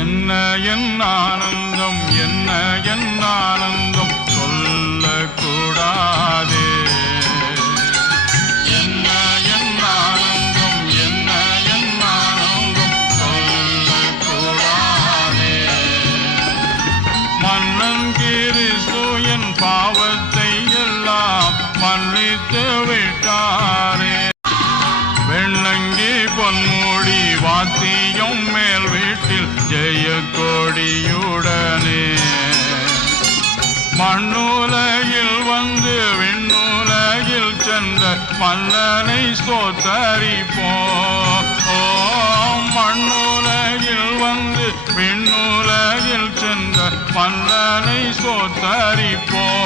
என்ன என் ஆனந்தம், என்ன என் ஆனந்தம் சொல்லக்கூடாதே. என்ன என் ஆனந்தம், என்ன என் ஆனந்தம் சொல்லக்கூடாதே. மன்னன் கிறிஸ்து என் பாவத்தை எல்லாம் மன்னித்து விட்டாரே. வெண்ணங்கி பொன்மூடி வாத்தியம் மேல் வீட்டில் ஜெய கொடியுடனே மண்ணுலகில் வந்து விண்ணுலகில் சென்ற மன்னனை ஸ்தோத்தரிப்போம். மண்ணுலகில் வந்து விண்ணுலகில் சென்ற மன்னனை ஸ்தோத்தரிப்போம்.